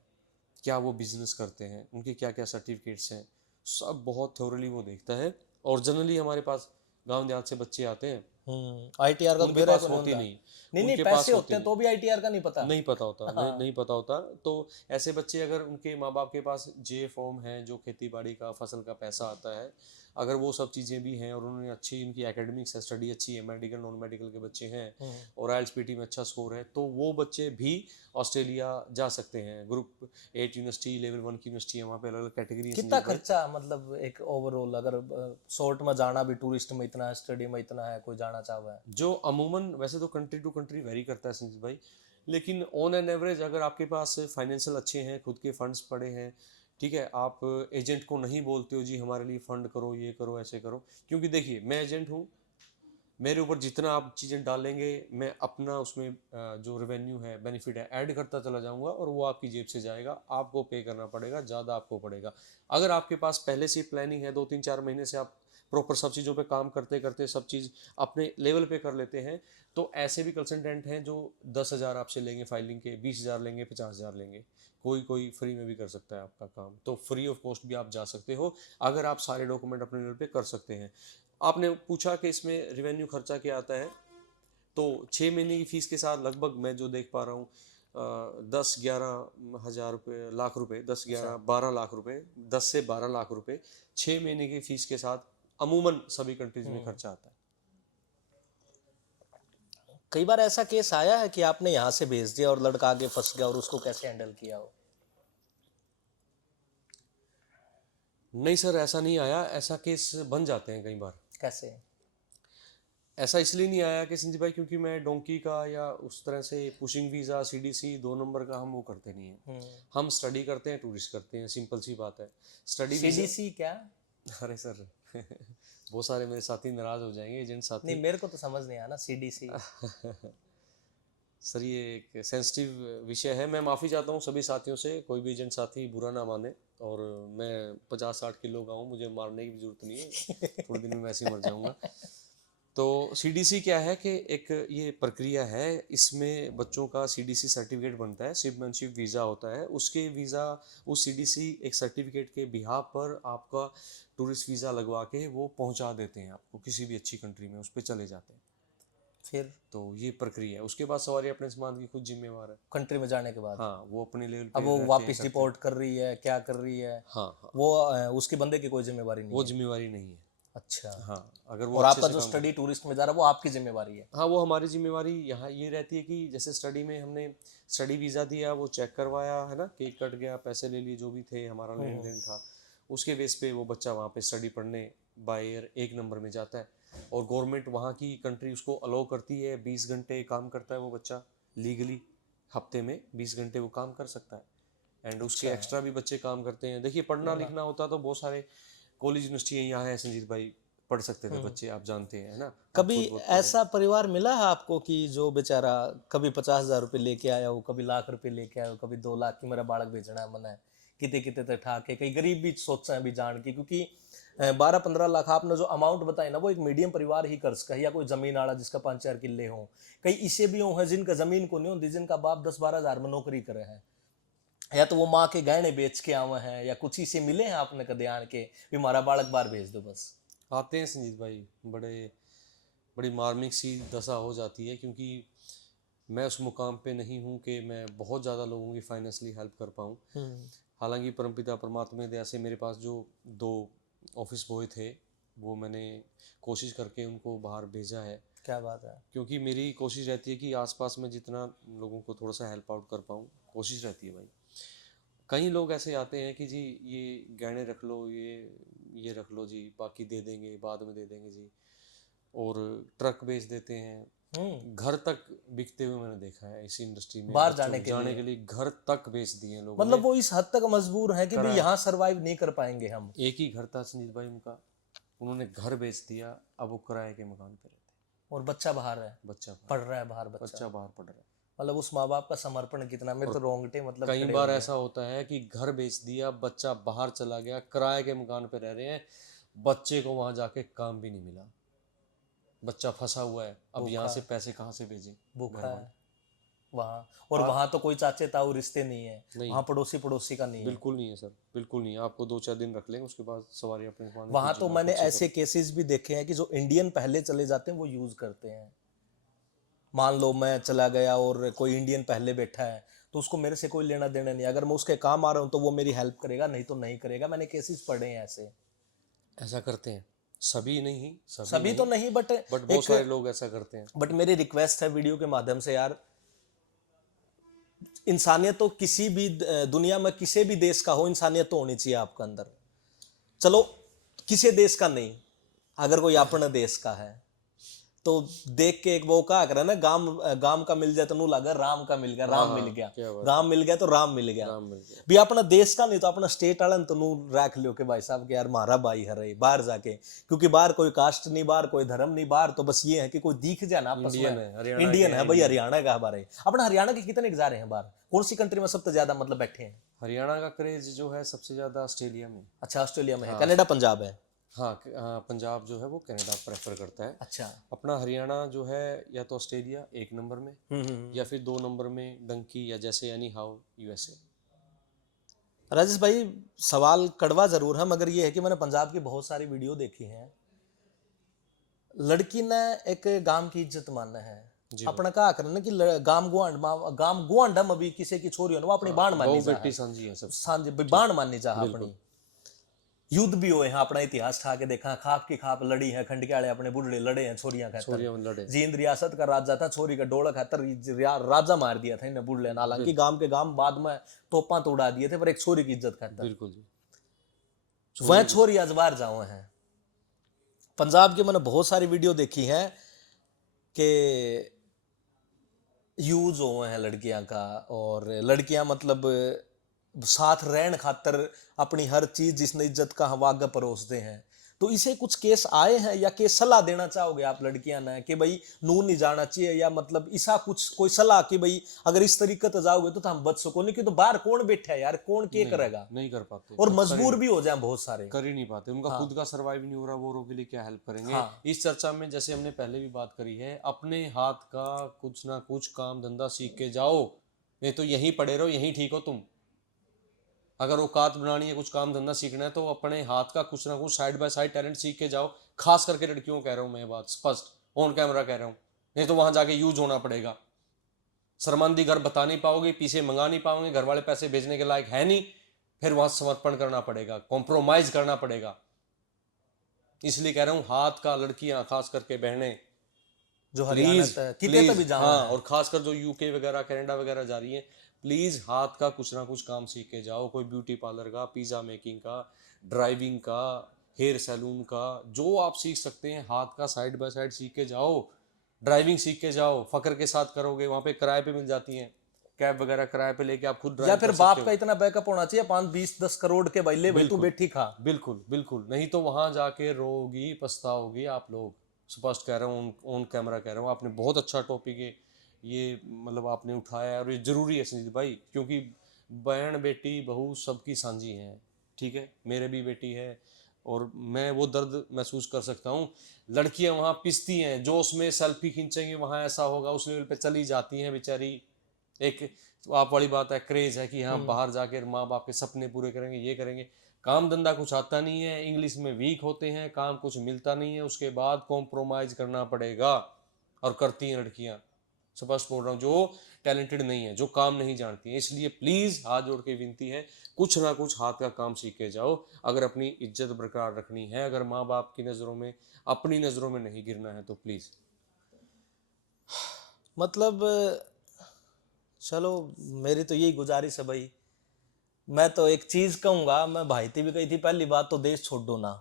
क्या वो बिजनेस करते हैं, उनके क्या क्या सर्टिफिकेट्स हैं, सब बहुत थोरली वो देखता है। और जनरली हमारे पास गांव देहात से बच्चे आते हैं, आईटीआर का तो उनके बेरा पास को नहीं होती होता। नहीं, नहीं नहीं, उनके पैसे पास होते होती हैं नहीं, तो भी आईटीआर का नहीं पता। नहीं पता होता, नहीं हाँ। नहीं पता होता। तो ऐसे बच्चे अगर उनके माँ बाप के पास जे फॉर्म है, जो खेती बाड़ी का फसल का पैसा आता है, अगर वो सब चीज़ें भी हैं और उन्होंने अच्छी, इनकी एकेडमिक्स है, स्टडी अच्छी है, मेडिकल नॉन मेडिकल के बच्चे हैं और आइल्स पीटी में अच्छा स्कोर है, तो वो बच्चे भी ऑस्ट्रेलिया जा सकते हैं। ग्रुप 8 यूनिवर्सिटी, लेवल 1 की यूनिवर्सिटी है, वहाँ पे अलग अलग कैटेगरी है कितना संजीत भाई। खर्चा मतलब एक ओवरऑल, अगर शॉर्ट में जाना भी टूरिस्ट में इतना है, स्टडी में इतना है, कोई जाना चाहता है? जो अमूमन वैसे तो कंट्री टू कंट्री वेरी करता है संजीत भाई, लेकिन ऑन एन एवरेज अगर आपके पास फाइनेंशियल अच्छे हैं, खुद के फंड्स पड़े हैं, ठीक है, आप एजेंट को नहीं बोलते हो जी हमारे लिए फंड करो, ये करो, ऐसे करो, क्योंकि देखिए मैं एजेंट हूँ, मेरे ऊपर जितना आप चीज़ें डालेंगे मैं अपना उसमें जो रेवेन्यू है, बेनिफिट है, ऐड करता चला जाऊंगा और वो आपकी जेब से जाएगा, आपको पे करना पड़ेगा, ज़्यादा आपको पड़ेगा। अगर आपके पास पहले से प्लानिंग है, 2 3 4 महीने से आप प्रॉपर सब चीज़ों पे काम करते करते सब चीज़ अपने लेवल पे कर लेते हैं, तो ऐसे भी कंसल्टेंट हैं जो 10,000 आपसे लेंगे फाइलिंग के, 20,000 लेंगे, 50,000 लेंगे, कोई कोई फ्री में भी कर सकता है आपका काम, तो फ्री ऑफ कॉस्ट भी आप जा सकते हो अगर आप सारे डॉक्यूमेंट अपने लेवल पे कर सकते हैं। आपने पूछा कि इसमें रिवेन्यू खर्चा क्या आता है, तो 6 महीने की फीस के साथ लगभग मैं जो देख पा रहा हूँ 10 11 हज़ार रुपये, लाख रुपए, 10 11 12 लाख रुपए, 10 से 12 लाख रुपए 6 महीने की फीस के साथ अमूमन सभी कंट्रीज में खर्चा आता है। कई बार ऐसा केस आया है कि आपने यहाँ से भेज दिया और लड़का आगे फंस गया, और उसको कैसे हैंडल किया हो? नहीं सर, ऐसा नहीं आया, ऐसा केस बन जाते हैं कई बार। कैसे? ऐसा इसलिए नहीं आया कि संजीव भाई क्योंकि मैं डोंकी का या उस तरह से पुशिंग वीज़ा, सीडीसी 2 नंबर का हम वो करते नहीं हैं। हम स्टडी करते हैं, टूरिस्ट करते हैं, सिंपल सी बात है। Study visa. सीडीसी क्या? अरे सर बहुत सारे मेरे साथी नाराज हो जाएंगे, एजेंट नहीं, साथी। मेरे को तो समझ नहीं आया ना सीडीसी। सर ये एक सेंसिटिव विषय है, मैं माफ़ी चाहता हूँ सभी साथियों से, कोई भी एजेंट साथी बुरा ना माने, और मैं 50 60 किलो का हूँ, मुझे मारने की भी जरूरत नहीं है, थोड़े दिन में वैसे ही मर जाऊँगा। तो सीडीसी क्या है कि एक ये प्रक्रिया है, इसमें बच्चों का सीडीसी सर्टिफिकेट बनता है, शिपमैनशिप वीज़ा होता है, उसके वीज़ा, उस सीडीसी एक सर्टिफिकेट के बिहाफ पर आपका टूरिस्ट वीज़ा लगवा के वो पहुंचा देते हैं आपको किसी भी अच्छी कंट्री में, उस पर चले जाते हैं। फिर तो ये प्रक्रिया है, उसके बाद सवारी अपने सामान की खुद जिम्मेवार है। कंट्री में जाने के बाद हाँ, वो अपने लेवल अब पे वो रहते हैं, वापस करते हैं। रिपोर्ट कर रही है, क्या कर रही है, हाँ हाँ, वो उसके बंदे की कोई जिम्मेवारी नहीं वो है? जिम्मेवारी नहीं है। अच्छा। हाँ, अगर वो और अच्छे आपका से जो काम स्टडी करे। टूरिस्ट में जा रहा है वो आपकी जिम्मेवारी है? हाँ, वो हमारी जिम्मेवारी यहाँ ये रहती है कि जैसे स्टडी में हमने स्टडी वीज़ा दिया, वो चेक करवाया है ना, केक कट गया, पैसे ले लिए, जो भी थे हमारा लेन देन था, उसके बेस पे वो बच्चा वहाँ पे स्टडी पढ़ने बाय ईयर 1 नंबर में जाता है, और गवर्नमेंट वहाँ की कंट्री उसको अलाउ करती है, 20 घंटे काम करता है वो बच्चा लीगली, हफ्ते में 20 घंटे वो काम कर सकता है। एंड उसके एक्स्ट्रा भी बच्चे काम करते हैं। देखिए पढ़ना लिखना होता तो बहुत सारे कॉलेज यूनिवर्सिटी यहाँ है संजीत भाई, पढ़ सकते थे बच्चे, आप जानते हैं, है ना, आप कभी खुद बहुत पढ़े हैं। ऐसा परिवार मिला है आपको कि जो बेचारा कभी 50,000 रुपये लेके आया हो, कभी लाख रुपए लेके आया हो, कभी 2 लाख की मेरा बालक भेजना है, मना है, किते किते तक ठाके, कई गरीब भी सोचा है भी जान के, क्योंकि 12-15 लाख आपने जो अमाउंट बताई ना, वो एक मीडियम परिवार ही कर सका, या कोई जमीन वाला जिसका 5-4 किले हो। कई इसे भी हो हैं जिनका जमीन को नहीं होती, जिनका बाप 10-12 हज़ार में नौकरी करे हैं, या तो वो माँ के गहने बेच के आवे हैं, या कुछ इसे मिले हैं आपने कदे आन के भी हमारा बालक बाहर भेज दो बस? आते हैं संजीत भाई, बड़े बड़ी मार्मिक सी दशा हो जाती है, क्योंकि मैं उस मुकाम पे नहीं हूँ कि मैं बहुत ज़्यादा लोगों की फाइनेंशियली हेल्प कर पाऊँ। हालांकि परमपिता परमात्मा की दया से मेरे पास जो 2 ऑफिस बॉय थे, वो मैंने कोशिश करके उनको बाहर भेजा है, क्या बात है। क्योंकि मेरी कोशिश रहती है कि आसपास में जितना लोगों को थोड़ा सा हेल्प आउट कर पाऊँ, कोशिश रहती है भाई। कई लोग ऐसे आते हैं कि जी ये गहने रख लो, ये रख लो जी, बाकी दे देंगे, बाद में दे देंगे जी, और ट्रक बेच देते हैं, घर तक बिकते हुए मैंने देखा है इस इंडस्ट्री में, बाहर बच्चों जाने को के जाने लिए के लिए घर तक बेच दिए हैं लोगों मतलब ने। वो इस हद तक मजबूर है कि भी कराया, यहाँ सरवाइव नहीं कर पाएंगे हम। एक ही घर था संजीत भाई उनका, उन्होंने घर बेच दिया, अब वो किराए के मकान पे रहते और बच्चा बाहर है, हैं, बच्चा पढ़ बाहर, रहा है बाहर बच्चा। बच्चा बाहर पढ़ रहा है। मतलब उस माँ बाप का समर्पण कितना, मेरे तो रोंगटे मतलब कई खड़े हो बार गए। ऐसा होता है कि घर बेच दिया, बच्चा बाहर चला गया, किराए के मकान पे रह रहे हैं, बच्चे को वहां जाके काम भी नहीं मिला, बच्चा फंसा हुआ है, अब यहाँ भूखा से पैसे कहाँ से भेजें भूखा घर वाले। है। वहाँ, और वहाँ तो कोई चाचे ताऊ रिश्ते नहीं है, नहीं। वहाँ पड़ोसी पड़ोसी का नहीं है। बिल्कुल नहीं है सर, बिल्कुल नहीं है। आपको 2-4 दिन रख लेंगे, उसके बाद सवारी अपने मान वहाँ तो मैंने ऐसे केसेस भी देखे हैं कि जो इंडियन पहले चले जाते हैं वो यूज करते हैं। मान लो मैं चला गया और कोई इंडियन पहले बैठा है, तो उसको मेरे से कोई लेना देना नहीं, अगर मैं उसके काम आ रहा हूँ तो वो मेरी हेल्प करेगा, नहीं तो नहीं करेगा। मैंने केसेस पढ़े हैं ऐसे। ऐसा करते हैं, सभी नहीं, सभी तो नहीं, बट बहुत सारे लोग ऐसा करते हैं। बट मेरी रिक्वेस्ट है वीडियो के माध्यम से यार, इंसानियत तो किसी भी दुनिया में किसी भी देश का हो, इंसानियत तो होनी चाहिए आपके अंदर। चलो किसी देश का नहीं, अगर कोई अपने देश का है तो देख के एक वो कहा करे ना, गाम का मिल जाए तो नू लगा राम का मिल गया, राम मिल गया, क्या बात राम मिल गया तो राम मिल गया। राम मिल गया। भी अपना देश का नहीं तो अपना स्टेट वाला तो नू रख लियो कि भाई साहब के यार हमारा भाई है रही बाहर जाके, क्योंकि बाहर कोई कास्ट नहीं, बाहर कोई धर्म नहीं, बाहर तो बस ये है कि कोई दिख जाए ना आपस इंडियन में, है, हरियाणा इंडियन के है भाई, हरियाणा का हमारे। अपना हरियाणा के कितने जा रहे हैं बाहर, कौन सी कंट्री में सबसे ज्यादा मतलब बैठे हैं? हरियाणा का क्रेज जो है सबसे ज्यादा ऑस्ट्रेलिया में। अच्छा, ऑस्ट्रेलिया में है, कनाडा पंजाब है। हाँ, पंजाब जो है वो कनाडा प्रेफर करता है। अच्छा। अपना हरियाणा जो है या तो ऑस्ट्रेलिया 1 नंबर में, या फिर 2 नंबर में डंकी, या जैसे एनी हाउ यूएसए। राजेश भाई, सवाल कड़वा जरूर है, मगर ये है कि मैंने पंजाब की बहुत सारी वीडियो देखी हैं। लड़की ने एक गांव की इज्जत मानना है, अपना कहा करना कि गांव गुआंढ में भी किसी की छोरी हो ना, वो अपनी बाण माननी बहु बेटी सांझी है सब। सांझ बाण माननी चाह अपनी। युद्ध भी हुए हैं, अपना इतिहास ठा के देखा, खाप की खाप लड़ी है, खंडके वाले अपने बुढ़े लड़े हैं छोरियां खातर। छोरियां लड़े। जींद रियासत का राजा था, छोरी का डोला खातर राजा मार दिया था इन्हें बुढ़ले ने। हालांकि गांव के गांव बाद में तोपा तो उड़ा दिए थे, पर एक छोरी की इज्जत खातर। बिल्कुल जी। वह छोरी आज बाहर जाओ हैं। पंजाब की मैंने बहुत सारी वीडियो देखी है कि यूज हुए हैं लड़कियां का, और लड़कियां मतलब साथ रहन खातर अपनी हर चीज जिसने इज्जत का हम आगे परोसते हैं। तो इसे कुछ केस आए हैं, या केस सलाह देना चाहोगे आप लड़कियां ने कि भाई नून नहीं जाना चाहिए, या मतलब ऐसा कुछ कोई सलाह कि भाई अगर इस तरीके से जाओगे तो हम बच सको? नहीं कि तो बाहर कौन बैठा है यार, कौन के करेगा? नहीं कर पाते, और मजबूर भी हो जाए बहुत सारे, कर ही नहीं पाते। उनका खुद का सर्वाइव नहीं हो रहा, वो के लिए क्या हेल्प करेंगे? हाँ। इस चर्चा में जैसे हमने पहले भी बात करी है, अपने हाथ का कुछ ना कुछ काम धंधा सीख के जाओ, नहीं तो यहीं पड़े रहो, यहीं ठीक हो तुम। अगर औकात बनानी है, कुछ काम धंधा सीखना है, तो अपने हाथ का कुछ ना कुछ साइड बाय साइड टैलेंट सीख के जाओ। खास करके लड़कियों को कह रहा हूँ मैं, बात स्पष्ट ऑन कैमरा कह रहा हूँ, नहीं तो वहां जाके यूज होना पड़ेगा। शर्मांदी घर बता नहीं पाओगे, पीछे मंगा नहीं पाओगे, घर वाले पैसे भेजने के लायक है नहीं, फिर वहां समर्पण करना पड़ेगा, कॉम्प्रोमाइज करना पड़ेगा। इसलिए कह रहा हूँ, हाथ का लड़कियां, खास करके बहनें, जो हरियाणा कितने भी जाओ। हाँ, और खासकर जो यूके वगैरह कनाडा वगैरह जा रही है, प्लीज हाथ का कुछ ना कुछ काम सीख के जाओ। कोई ब्यूटी पार्लर का, पिज्जा मेकिंग का, ड्राइविंग का, हेयर सैलून का, जो आप सीख सकते हैं हाथ का साइड बाय साइड सीख के जाओ। ड्राइविंग सीख के जाओ, फकर के साथ करोगे, वहां पे किराए पे मिल जाती हैं, कैब वगैरह किराए पे लेके आप खुद ड्राइव या कर फिर सकते बाप हो। का इतना बैकअप होना चाहिए, 5 20 10 करोड़ के भाई ले भाई तू बैठी खा। बिल्कुल बिल्कुल, नहीं तो वहां जाके रोगी पछताओगी आप लोग। स्पष्ट कह रहा हूँ, ऑन कैमरा कह रहा हूँ। आपने बहुत अच्छा टॉपिक है ये, मतलब आपने उठाया है, और ये जरूरी है संजीत भाई, क्योंकि बहन बेटी बहू सबकी सांझी है। ठीक है, मेरे भी बेटी है, और मैं वो दर्द महसूस कर सकता हूँ। लड़कियां वहाँ पिसती हैं, जो उसमें सेल्फी खींचेंगी वहाँ ऐसा होगा, उस लेवल पे चली जाती हैं बेचारी। एक आप वाली बात है, क्रेज है कि हाँ बाहर जाकर माँ बाप के सपने पूरे करेंगे, ये करेंगे। काम धंधा कुछ आता नहीं है, इंग्लिश में वीक होते हैं, काम कुछ मिलता नहीं है, उसके बाद कॉम्प्रोमाइज करना पड़ेगा, और करती हैं लड़कियां। स्पष्ट बोल रहा हूँ, जो टैलेंटेड नहीं है, जो काम नहीं जानती है। इसलिए प्लीज हाथ जोड़ के विनती है, कुछ ना कुछ हाथ का काम सीख के जाओ, अगर अपनी इज्जत बरकरार रखनी है, अगर माँ बाप की नज़रों में, अपनी नज़रों में नहीं गिरना है तो प्लीज। मतलब चलो, मेरी तो यही गुजारिश है भाई। मैं तो एक चीज कहूंगा, मैं भाई थी भी कही थी, पहली बात तो देश छोड़ दो ना,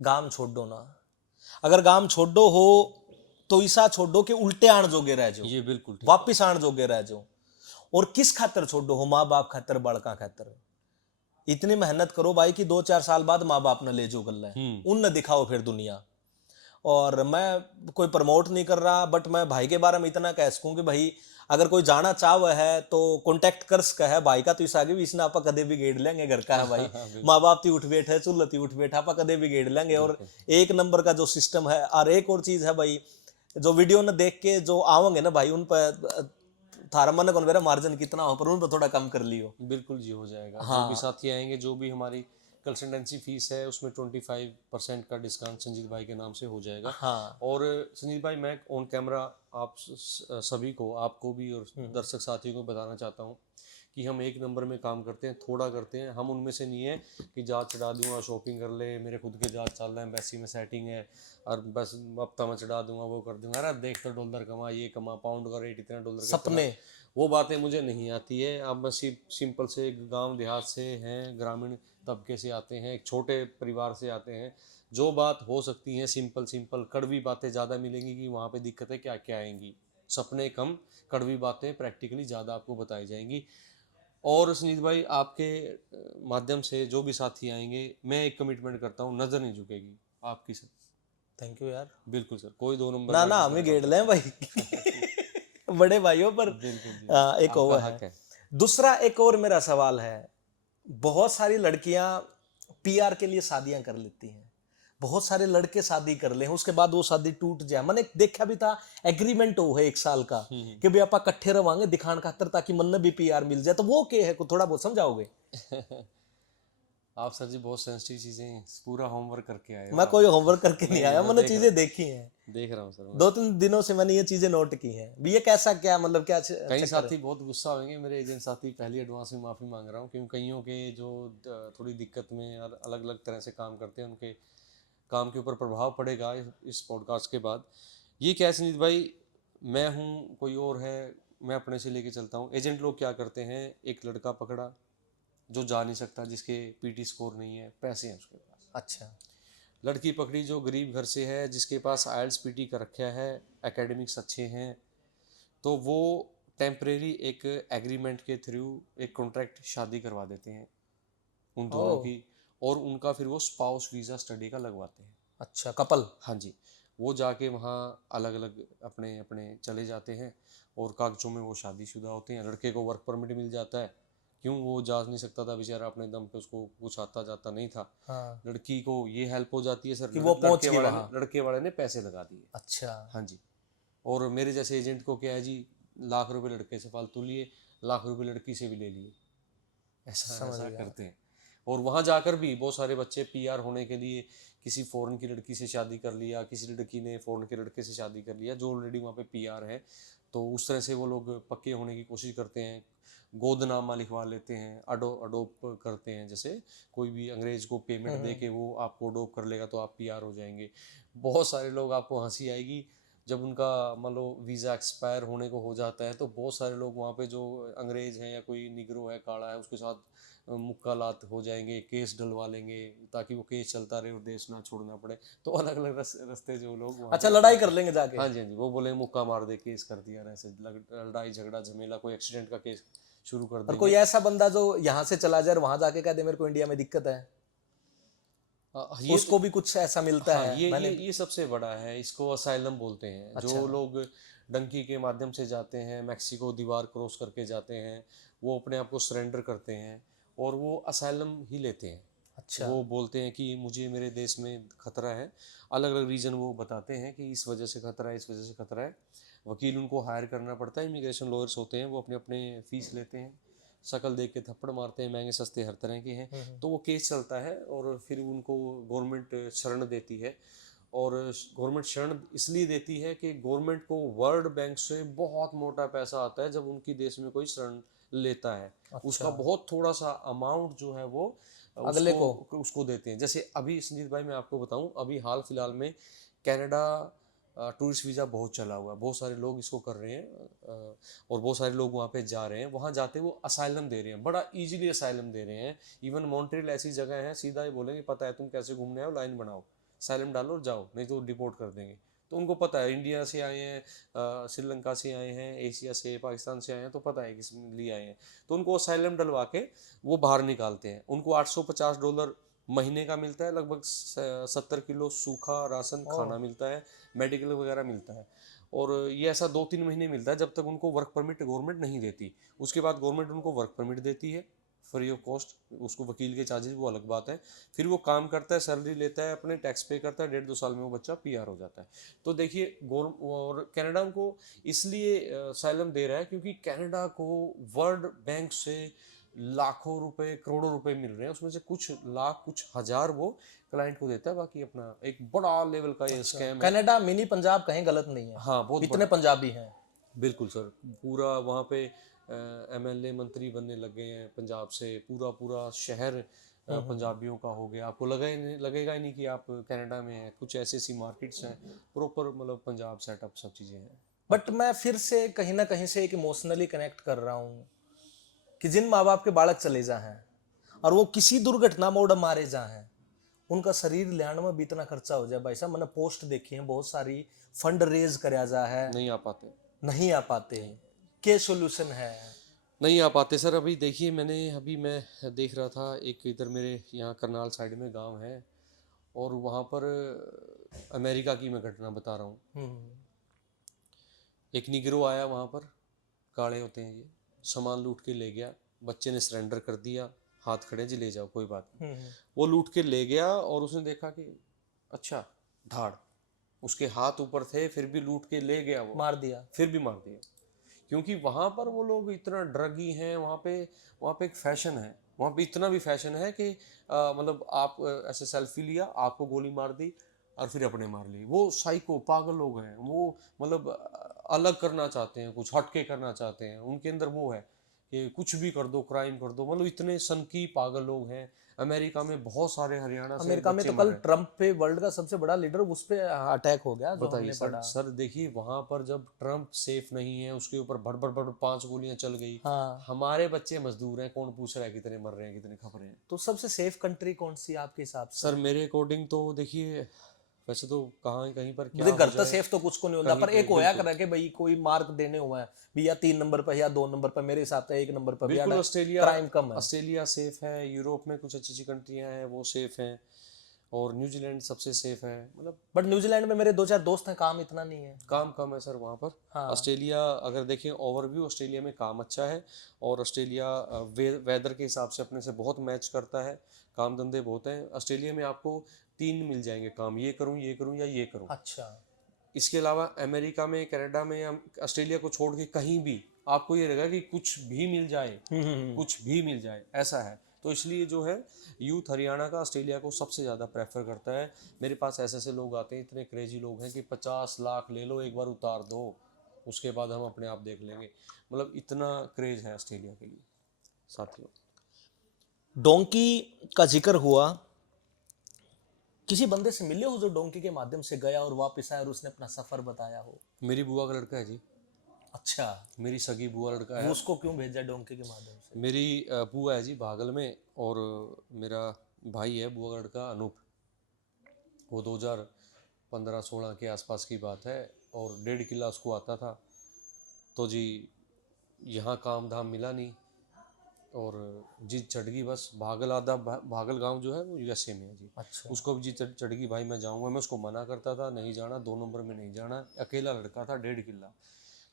गांव छोड़ दो ना। अगर गांव छोड़ दो हो तो ऐसा छोड़ दो कि उल्टे आण जोगे रह जाओ, ये बिल्कुल ठीक। वापिस आण जोगे रह जाओ। और किस खातर छोड़ दो हो? माँ बाप खातर, बालका खातर। इतनी मेहनत करो भाई कि 2-4 साल बाद माँ बाप ने ले जो गल है, उन दिखाओ फिर दुनिया। और मैं कोई प्रमोट नहीं कर रहा, बट मैं भाई के बारे में इतना कह सकूं कि भाई अगर कोई जाना चाह है तो कांटेक्ट कर सका है भाई का, तो इस आगे भी इसने आप कदे भी गेड़ लेंगे। घर का है भाई, माँ बाप ती उठ बैठे, चुल्लती उठ बैठा, आप कदे भी गेड़ लेंगे। और 1 नंबर का जो सिस्टम है। और एक और चीज है भाई, जो वीडियो ने देख के जो आओगे ना भाई, उन पर थारा मन को मेरा मार्जिन कितना हो, पर उन पर थोड़ा कम कर लियो। बिल्कुल जी, हो जाएगा। जो भी हाँ साथी आएंगे, जो भी हमारी कंसल्टेंसी फीस है उसमें 25% का डिस्काउंट संजीत भाई के नाम से हो जाएगा। हाँ। और संजीत भाई, मैं ऑन कैमरा आप सभी को, आपको भी और दर्शक साथियों को बताना चाहता हूँ कि हम एक नंबर में काम करते हैं, थोड़ा करते हैं। हम उनमें से नहीं है कि जहाज चढ़ा दूंगा, शॉपिंग कर ले, मेरे खुद के जहाज चल रहा है, एम्बेसी में सेटिंग है और बस हफ्ता में चढ़ा दूंगा, वो कर दूंगा, अरे देख तो डॉलर कमा, ये कमा, पाउंड का रेट इतना, डॉलर का इतना। सपने। वो बातें मुझे नहीं आती है। अब मैं सिंपल से गांव देहात से हैं, ग्रामीण तबके से आते हैं, एक छोटे परिवार से आते हैं। जो बात हो सकती है सिंपल सिंपल, कड़वी बातें ज़्यादा मिलेंगी कि वहाँ पे दिक्कतें क्या क्या आएंगी। सपने कम, कड़वी बातें प्रैक्टिकली ज़्यादा आपको बताई जाएंगी। और सुनीत भाई, आपके माध्यम से जो भी साथी आएंगे, मैं एक कमिटमेंट करता हूँ, नज़र नहीं झुकेगी आपकी सर। थैंक यू यार। बिल्कुल सर, कोई दो नंबर ना का ना, नहीं हम ही करेगा गेड़ आपके लें भाई। साथ। बड़े भाइयों पर। बिल्कुल जी, एक आपका और हक है। है। दूसरा एक और मेरा सवाल है। बहुत सारी लड़कियां पीआर के लिए शादियां कर लेती हैं, बहुत सारे लड़के शादी कर ले, उसके बाद वो शादी टूट जाए। मैंने देखा भी था, एग्रीमेंट हो है 1 साल का कि भाई आप इकट्ठे रवांगे दिखाण खातर, ताकि मन भी पीआर मिल जाए। तो वो क्या है, थोड़ा बहुत समझाओगे? आप सर जी बहुत सेंसिटिव चीजें पूरा होमवर्क करके आए हो मैं आप। कोई होमवर्क करके नहीं नहीं, आया, मैं मैंने देख रहा चीजें देखी हैं। देख रहा हूँ सर। मैं 2-3 दिनों से मैंने ये चीजें नोट की हैं भी। ये कैसा, क्या मतलब, क्या कई चक्कर है? साथी बहुत गुस्सा होंगे मेरे एजेंट साथी, पहले एडवांस में माफ़ी मांग रहा हूँ, क्योंकि कईयों के जो थोड़ी दिक्कत में और अलग अलग तरह से काम करते हैं, उनके काम के ऊपर प्रभाव पड़ेगा इस पॉडकास्ट के बाद। ये क्या है संजीत भाई, मैं हूँ, कोई और है, मैं अपने से लेके चलता हूँ। एजेंट लोग क्या करते हैं, एक लड़का पकड़ा जो जा नहीं सकता, जिसके पीटी स्कोर नहीं है, पैसे हैं उसके पास। अच्छा। लड़की पकड़ी जो गरीब घर से है, जिसके पास आइल्स पीटी कर रखा है, एकेडमिक्स अच्छे हैं, तो वो टेम्परेरी एक एग्रीमेंट के थ्रू एक कॉन्ट्रैक्ट शादी करवा देते हैं उन ओ। दोनों की। और उनका फिर वो स्पाउस वीज़ा स्टडी का लगवाते हैं। अच्छा, कपल। हाँ जी, वो जाके वहाँ अलग अलग अपने अपने चले जाते हैं और कागजों में वो शादीशुदा होते हैं। लड़के को वर्क परमिट मिल जाता है, क्यों, वो जा नहीं सकता था बेचारा अपने दम पे, उसको कुछ आता जाता नहीं था। हाँ, लड़की को ये हेल्प हो जाती है सर, कि वो पहुंच गई वहां। लड़के वाले ने पैसे लगा दिए। अच्छा। हाँ जी। और मेरे जैसे एजेंट को क्या है जी, लाख रुपए लड़के से फालतू लिए, लाख रुपए लड़की से भी ले लिए, ऐसा समझ ऐसा गया। करते हैं। और वहाँ जाकर भी बहुत सारे बच्चे पीआर होने के लिए किसी फॉरेन की लड़की से शादी कर लिया, किसी लड़की ने फॉरेन के लड़के से शादी कर लिया जो ऑलरेडी वहाँ पे पीआर है, तो उस तरह से वो लोग पक्के होने की कोशिश करते हैं। गोदनामा लिखवा लेते हैं, अडोप करते हैं, जैसे कोई भी अंग्रेज को पेमेंट दे के वो आपको अडोप कर लेगा तो आप पीआर हो जाएंगे। बहुत सारे लोग, आपको हंसी आएगी, जब उनका मान लो वीज़ा एक्सपायर होने को हो जाता है, तो बहुत सारे लोग वहाँ पे जो अंग्रेज हैं या कोई निगरो है, काला है, उसके साथ मुक्कालात हो जाएंगे, केस डलवा लेंगे ताकि वो केस चलता रहे और देश ना छोड़ना पड़े। तो अलग अलग रास्ते जो लोग वहाँ अच्छा, पे लड़ाई कर अपनाते हैं। लेंगे जाके। हाँ जी, हाँ जी, वो बोले मुक्का मार दे, केस कर दिया, ऐसे लड़ाई झगड़ा झमेला, कोई एक्सीडेंट का केस शुरू कर और कोई देंगे। ऐसा बंदा जो यहाँ से चला जाए और वहां जाके कह दे मेरे को इंडिया में दिक्कत है, ये उसको भी कुछ ऐसा मिलता हाँ, है? मैंने। ये सबसे बड़ा है, इसको असाइलम बोलते हैं। अच्छा। जो लोग डंकी के माध्यम से जाते हैं, मैक्सिको दीवार क्रॉस करके जाते हैं, वो अपने आप को सरेंडर करते हैं और वो असाइलम ही लेते हैं। अच्छा। वो बोलते हैं कि मुझे मेरे देश में खतरा है, अलग अलग रीज़न वो बताते हैं कि इस वजह से खतरा है, इस वजह से खतरा है। वकील उनको हायर करना पड़ता है, इमिग्रेशन लॉयर्स होते हैं, वो अपने अपने फीस लेते हैं, शक्ल देख के थप्पड़ मारते हैं, महंगे सस्ते हर तरह के हैं। तो वो केस चलता है और फिर उनको गवर्नमेंट शरण देती है। और गवर्नमेंट शरण इसलिए देती है कि गवर्नमेंट को वर्ल्ड बैंक से बहुत मोटा पैसा आता है जब उनकी देश में कोई शरण लेता है। अच्छा। उसका बहुत थोड़ा सा अमाउंट जो है वो अगले को। उसको देते हैं। जैसे अभी संजीत भाई मैं आपको बताऊं, अभी हाल फिलहाल में कनाडा टूरिस्ट वीज़ा बहुत चला हुआ है, बहुत सारे लोग इसको कर रहे हैं, और बहुत सारे लोग वहाँ पे जा रहे हैं। वहाँ जाते वो असाइलम दे रहे हैं, बड़ा इजीली असाइलम दे रहे हैं। इवन मॉन्ट्रियल ऐसी जगह है, सीधा ही बोलेंगे पता है तुम कैसे घूमने आए हो, लाइन बनाओ, असाइलम डालो और जाओ, नहीं तो डिपोर्ट कर देंगे। तो उनको पता है इंडिया से आए हैं, श्रीलंका से आए हैं, एशिया से, पाकिस्तान से आए हैं, तो पता है किस लिए आए हैं। तो उनको असाइलम डलवा के वो बाहर निकालते हैं। उनको $850 महीने का मिलता है, लगभग 70 किलो सूखा राशन ओ। खाना मिलता है, मेडिकल वगैरह मिलता है। और ये ऐसा 2-3 महीने मिलता है जब तक उनको वर्क परमिट गवर्नमेंट नहीं देती। उसके बाद गवर्नमेंट उनको वर्क परमिट देती है, फ्री ऑफ कॉस्ट, उसको वकील के चार्जेस वो अलग बात है। फिर वो काम करता है, सैलरी लेता है, अपने टैक्स पे करता है, 1.5-2 साल में वो बच्चा पीआर हो जाता है। तो देखिए और कनाडा उनको इसलिए असाइलम दे रहा है क्योंकि कनाडा को वर्ल्ड बैंक से लाखों रुपए करोड़ों रुपए मिल रहे हैं, उसमें से कुछ लाख कुछ हजार वो क्लाइंट को देता है, बाकी अपना एक बड़ा लेवल का ये स्कैम है। कनाडा मिनी पंजाब कहीं गलत नहीं है, हाँ बहुत इतने पंजाबी हैं। बिल्कुल सर, पूरा वहाँ पे एमएलए मंत्री बनने लगे हैं पंजाब से, पूरा पूरा शहर पंजाबियों का हो गया। आपको लगेगा ही नहीं कि आप कनाडा में हैं। कुछ ऐसी ऐसी मार्केट्स हैं प्रॉपर, मतलब पंजाब सेटअप सब चीज़ें हैं। बट मैं फिर से कहीं ना कहीं से एक इमोशनली कनेक्ट कर रहा हूँ कि जिन माँ बाप के बालक चले जा हैं और वो किसी दुर्घटना में उड़ मारे जा हैं, उनका शरीर लियाण में भी इतना खर्चा हो जाए। भाई साहब मैंने पोस्ट देखी है बहुत सारी, फंड रेज कराया जा है, नहीं आ पाते, नहीं आ पाते। क्या सोल्यूशन है? नहीं आ पाते सर। अभी देखिए मैं देख रहा था, एक इधर मेरे यहाँ करनाल साइड में गांव है, और वहाँ पर अमेरिका की मैं घटना बता रहा हूँ। एक निग्रो आया वहाँ पर, काले होते हैं ये, सामान लूट के ले गया, बच्चे ने सरेंडर कर दिया, हाथ खड़े जी ले जाओ कोई बात नहीं। वो लूट के ले गया और उसने देखा कि अच्छा धाड़, उसके हाथ ऊपर थे फिर भी लूट के ले गया, वो मार दिया। फिर भी मार दिया। क्योंकि वहाँ पर वो लोग इतना ड्रगी हैं, वहाँ पे एक फैशन है, वहाँ पे इतना भी फैशन है कि मतलब आप ऐसे सेल्फी लिया, आपको गोली मार दी और फिर अपने मार ली। वो साइको पागल लोग हैं, वो मतलब अलग करना चाहते हैं, कुछ हटके करना चाहते हैं, उनके अंदर वो है कि कुछ भी कर दो, क्राइम कर दो, मतलब इतने सनकी पागल लोग हैं। अमेरिका में बहुत सारे हरियाणा से अमेरिका में बच्चे तो मर कल रहे हैं। ट्रम्प पे, वर्ल्ड का सबसे बड़ा लीडर, उस पे अटैक हो गया जो बताइए हमने सर, पढ़ा। देखिए वहां पर जब ट्रम्प सेफ नहीं है, उसके ऊपर भड़ भड़ भड़ 5 गोलियां चल गई। हाँ, हमारे बच्चे मजदूर हैं, कौन पूछ रहा है कितने मर रहे हैं कितने खप रहे हैं। तो सबसे सेफ कंट्री कौन सी आपके हिसाब से? सर मेरे अकॉर्डिंग तो देखिए, वैसे तो कहाँ कहीं पर क्या मुझे हो घर तो जाए, सेफ तो कुछ को नहीं होता, कहीं पर पे एक होया बिल्कुल कर कि भाई कोई मार्क देने हुआ है भी, या 3 नंबर पर या 2 नंबर पर, मेरे हिसाब से 1 नंबर पर भी बिल्कुल ऑस्ट्रेलिया, क्राइम कम है। ऑस्ट्रेलिया सेफ है, यूरोप में कुछ अच्छी अच्छी कंट्रियां हैं वो सेफ हैं, और न्यूजीलैंड सबसे सेफ है। मतलब बट न्यूजीलैंड में मेरे 2-4 दोस्त हैं, काम इतना नहीं है। काम कम है सर वहाँ पर। हाँ। ऑस्ट्रेलिया अगर देखें ओवरव्यू, ऑस्ट्रेलिया में काम अच्छा है, और ऑस्ट्रेलिया वेदर के हिसाब से अपने से बहुत मैच करता है, काम धंधे बहुत हैं ऑस्ट्रेलिया में। आपको 3 मिल जाएंगे काम, ये करूँ या ये करूँ। अच्छा। इसके अलावा अमेरिका में, कनाडा में या ऑस्ट्रेलिया को छोड़ के कहीं भी आपको ये रहेगा कि कुछ भी मिल जाए, कुछ भी मिल जाए, ऐसा है। तो इसलिए जो है यूथ हरियाणा का ऑस्ट्रेलिया को सबसे ज़्यादा प्रेफर करता है। मेरे पास ऐसे ऐसे लोग आते हैं, इतने क्रेजी लोग हैं कि 50 लाख ले लो, एक बार उतार दो, उसके बाद हम अपने आप देख लेंगे। मतलब इतना क्रेज है ऑस्ट्रेलिया के लिए साथियों। डोंकी का जिक्र हुआ, किसी बंदे से मिले हो जो डोंकी के माध्यम से गया और वापस आया और उसने अपना सफर बताया हो? मेरी बुआ का लड़का है जी, अच्छा। मेरी सगी बुआ लड़का वो है। उसको क्यों भेजा डोंकी के माध्यम से? मेरी बुआ है जी भागल में, और मेरा भाई है बुआ का लड़का अनूप। वो 2015-16 के आसपास की बात है, और 1.5 किला उसको आता था। तो जी यहाँ काम धाम मिला नहीं, और जिद चढ़ गई बस। भागल गांव जो है वो यूएसए में है जी। अच्छा। उसको भी जिद चढ़ गई, भाई मैं जाऊँगा। मैं उसको मना करता था, नहीं जाना, 2 नंबर में नहीं जाना। अकेला लड़का था, 1.5 किला।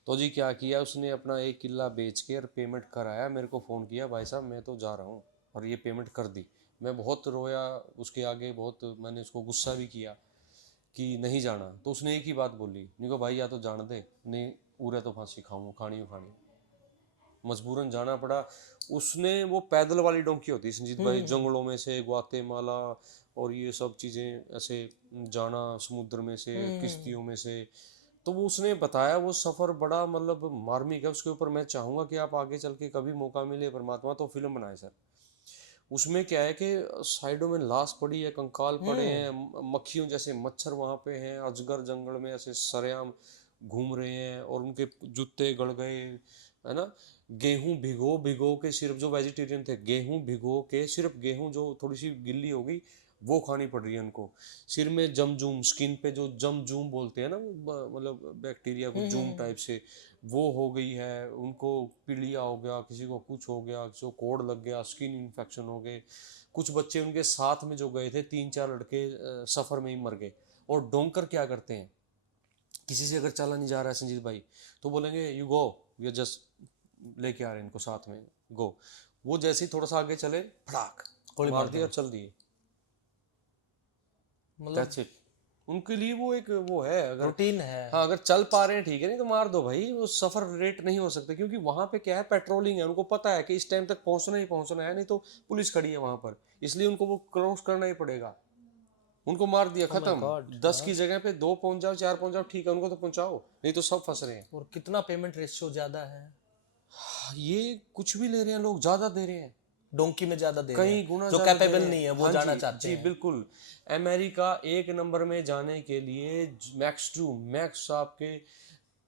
तो जी क्या किया उसने, अपना 1 किला बेच के और पेमेंट कराया, मेरे को फ़ोन किया, भाई साहब मैं तो जा रहा हूँ, और ये पेमेंट कर दी। मैं बहुत रोया उसके आगे, बहुत मैंने उसको गुस्सा भी किया कि नहीं जाना। तो उसने एक ही बात बोली, नहीं को भाई या तो जान दे, नहीं उरे तो फांसी खाऊँ, खानी खानी। मजबूरन जाना पड़ा। उसने वो पैदल वाली डोंकी होती है संजीत भाई, जंगलों में से ग्वातेमाला और ये सब चीज़ें ऐसे जाना, समुद्र में से, किश्तियों में से। तो वो उसने बताया वो सफ़र बड़ा मतलब मार्मिक है। उसके ऊपर मैं चाहूँगा कि आप आगे चल के कभी मौका मिले परमात्मा तो फिल्म बनाए सर। उसमें क्या है कि साइडों में लाश पड़ी है, कंकाल पड़े हैं, मक्खियों जैसे मच्छर वहाँ पे हैं, अजगर जंगल में ऐसे सरेआम घूम रहे हैं, और उनके जूते गड़ गए, है ना। गेहूं भिगो भिगो के, सिर्फ जो वेजिटेरियन थे, गेहूं भिगो के, सिर्फ गेहूं जो थोड़ी सी गिल्ली हो गई वो खानी पड़ रही है उनको। सिर में जमजूम, स्किन पे जो जमजूम बोलते हैं ना, मतलब बैक्टीरिया को जूम टाइप से, वो हो गई है उनको। पीलिया हो गया, किसी को कुछ हो गया, किसी को कोड़ लग गया, स्किन इन्फेक्शन हो गए। कुछ बच्चे उनके साथ में जो गए थे, 3-4 लड़के सफ़र में ही मर गए। और डोंकर क्या करते हैं, किसी से अगर चला नहीं जा रहा है संजीत भाई, तो बोलेंगे यू गो, यू जस्ट लेके आ रहे हैं इनको साथ में, गो। वो जैसे ही थोड़ा सा आगे चले, फटाक गोली मार मार दिया और चल दिए। मतलब दैट्स इट। उनके लिए वो एक वो है, अगर रूटीन है। हाँ अगर चल पा रहे हैं ठीक है, नहीं तो मार दो भाई। वो सफर रेट नहीं हो सकते, क्योंकि वहां पे क्या है, पेट्रोलिंग है, उनको पता है कि इस टाइम तक पहुंचना ही पहुंचना है, नहीं तो पुलिस खड़ी है वहां पर, इसलिए उनको वो क्रॉस करना ही पड़ेगा। उनको मार दिया, ओह माय खत्म। गॉड 10 की जगह पे 2 पहुंच जाओ, 4 पहुंच जाओ, ठीक है, उनको तो पहुंचाओ, नहीं तो सब फंस रहे हैं। और कितना पेमेंट रेशियो ज्यादा है? ये कुछ भी ले रहे हैं लोग, ज्यादा दे रहे हैं, डोंकी में ज्यादा दे रहे कई हैं, गुना जो ज्यादा दे कैपेबल रहे नहीं है हैं। वो हाँ जाना जी चाहते जी हैं। बिल्कुल। अमेरिका एक नंबर में जाने के लिए मैक्स टू मैक्स आपके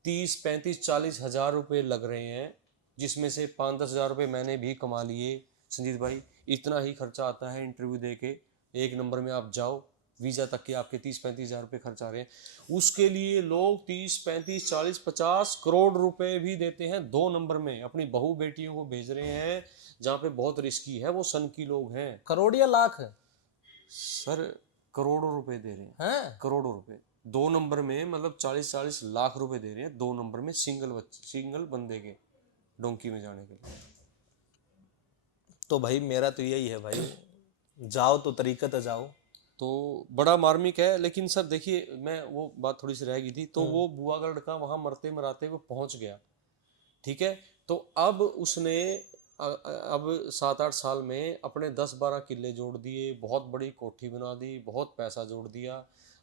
30 35 40 हज़ार रुपये लग रहे हैं, जिसमें से 5 10 हज़ार रुपये मैंने भी कमा लिए संजीत भाई। इतना ही खर्चा आता है इंटरव्यू दे के, एक नंबर में आप जाओ, वीज़ा तक के आपके 30 35 हज़ार रुपये खर्च आ रहे हैं। उसके लिए लोग 30 35 40 50 करोड़ रुपए भी देते हैं 2 नंबर में, अपनी बहू बेटियों को भेज रहे हैं जहाँ पे बहुत रिस्की है, वो सन की लोग हैं। करोड़ या लाख है? सर करोड़ों रुपए दे रहे हैं, हैं? करोड़ों रुपए। 2 नंबर में मतलब 40 40 लाख रुपए दे रहे हैं 2 नंबर में, सिंगल बंदे के डोंकी में जाने के लिए। तो भाई मेरा तो यही है भाई, जाओ तो तरीकत जाओ। तो बड़ा मार्मिक है। लेकिन सर देखिए, मैं वो बात थोड़ी सी रह गई थी, तो वो बुआ का लड़का वहां मरते मराते वो पहुंच गया, ठीक है। तो अब उसने अब 7 8 साल में अपने 10 12 किले जोड़ दिए, बहुत बड़ी कोठी बना दी, बहुत पैसा जोड़ दिया।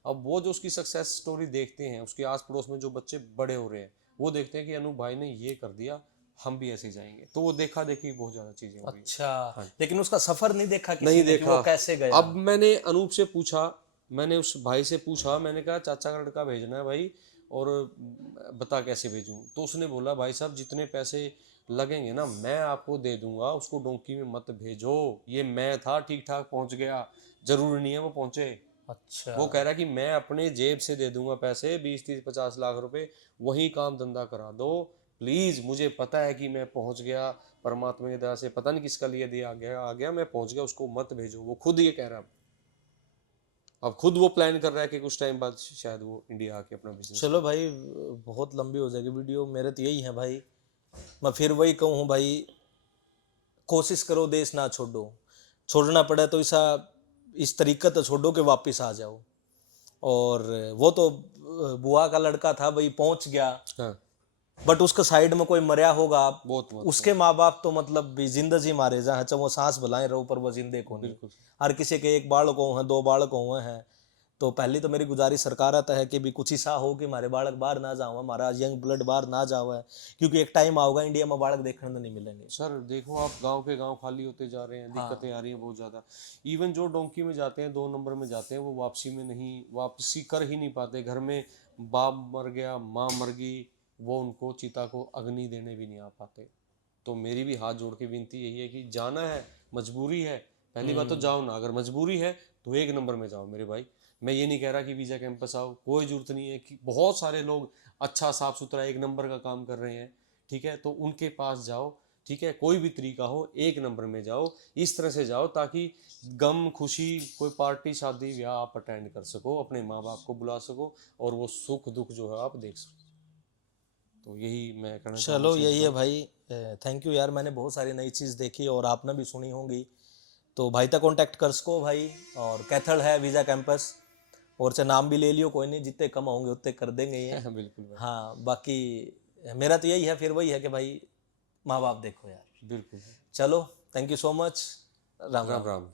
अब वो जो उसकी सक्सेस स्टोरी देखते हैं, उसके आस पड़ोस में जो बच्चे बड़े हो रहे हैं, वो देखते हैं कि अनूप भाई ने ये कर दिया, हम भी ऐसे ही जाएंगे। तो वो देखा देखी बहुत ज्यादा चीजें हो गई। अच्छा, लेकिन उसका सफर नहीं देखा किसी नहीं ने कि वो देखा। कैसे गया? अब मैंने अनूप से पूछा, मैंने उस भाई से पूछा, मैंने कहा चाचा का लड़का भेजना है भाई, और बता कैसे भेजूं। तो उसने बोला भाई साहब जितने पैसे लगेंगे ना मैं आपको दे दूंगा, उसको डोंकी में मत भेजो। ये मैं था ठीक ठाक पहुंच गया, जरूरी नहीं है वो पहुंचे। अच्छा, वो कह रहा है कि मैं अपने जेब से दे दूंगा पैसे 20 30 50 लाख रुपए, वही काम धंधा करा दो प्लीज। मुझे पता है कि मैं पहुंच गया, परमात्मा की दया से पता नहीं किसका लिए दिया आ गया, मैं पहुंच गया, उसको मत भेजो। वो खुद ये कह रहा है। अब खुद वो प्लान कर रहा है कि कुछ टाइम बाद शायद वो इंडिया आके अपना बिजनेस। चलो भाई, बहुत लंबी हो जाएगी वीडियो। मेरे तो यही है भाई, मैं फिर वही कहूँ भाई, कोशिश करो देश ना छोड़ो, छोड़ना पड़े तो ऐसा इस तरीके तो छोड़ो कि वापस आ जाओ। और वो तो बुआ का लड़का था भाई, पहुंच गया, हाँ बट उसके साइड में कोई मरया होगा, बहुत बहुत उसके माँ बाप तो मतलब भी जिंदा जी मारे जा, चाहे वो सांस भलाए रहो पर वो जिंदे को नहीं। बिल्कुल। हर किसी के एक बालक हुए हैं, 2 बालक हुए हैं। तो पहली तो मेरी गुजारिश सरकार आता है कि भी कुछ ऐसा हो कि हमारे बालक बाहर ना जाओ, हमारा यंग ब्लड बाहर ना जाओ है, क्योंकि एक टाइम आओगा इंडिया में बालक देखने को नहीं मिलेंगे। सर देखो आप गांव के गांव खाली होते जा रहे हैं, दिक्कतें आ रही हैं बहुत ज़्यादा। इवन जो डोंकी में जाते हैं 2 नंबर में जाते हैं, वो वापसी में नहीं, वापसी कर ही नहीं पाते। घर में बाप मर गया, माँ मर गई, वो उनको चिता को अग्नि देने भी नहीं आ पाते। तो मेरी भी हाथ जोड़ के विनती यही है कि जाना है, मजबूरी है, पहली बात तो जाओ ना, अगर मजबूरी है तो 1 नंबर में जाओ मेरे भाई। मैं ये नहीं कह रहा कि वीज़ा कैंपस आओ, कोई ज़रूरत नहीं है। कि बहुत सारे लोग अच्छा साफ सुथरा 1 नंबर का काम कर रहे हैं, ठीक है, तो उनके पास जाओ, ठीक है। कोई भी तरीका हो 1 नंबर में जाओ, इस तरह से जाओ ताकि गम खुशी कोई पार्टी शादी ब्याह आप अटेंड कर सको, अपने माँ बाप को बुला सको, और वो सुख दुख जो है आप देख सको। तो यही मैं कहना चाहूँगा चलो संजीत यही है भाई। भाई, थैंक यू यार, मैंने बहुत सारी नई चीज़ देखी और आपने भी सुनी होंगी। तो भाई तक कांटेक्ट कर सको भाई, और कैथल है वीज़ा कैंपस, और चाहे नाम भी ले लियो, कोई नहीं, जितने कम होंगे उतने कर देंगे ये। बिल्कुल भाई, हाँ, बाकी मेरा तो यही है, फिर वही है कि भाई माँ बाप देखो यार। बिल्कुल। चलो, thank you so much, Ram Ram Ram. Ram Ram.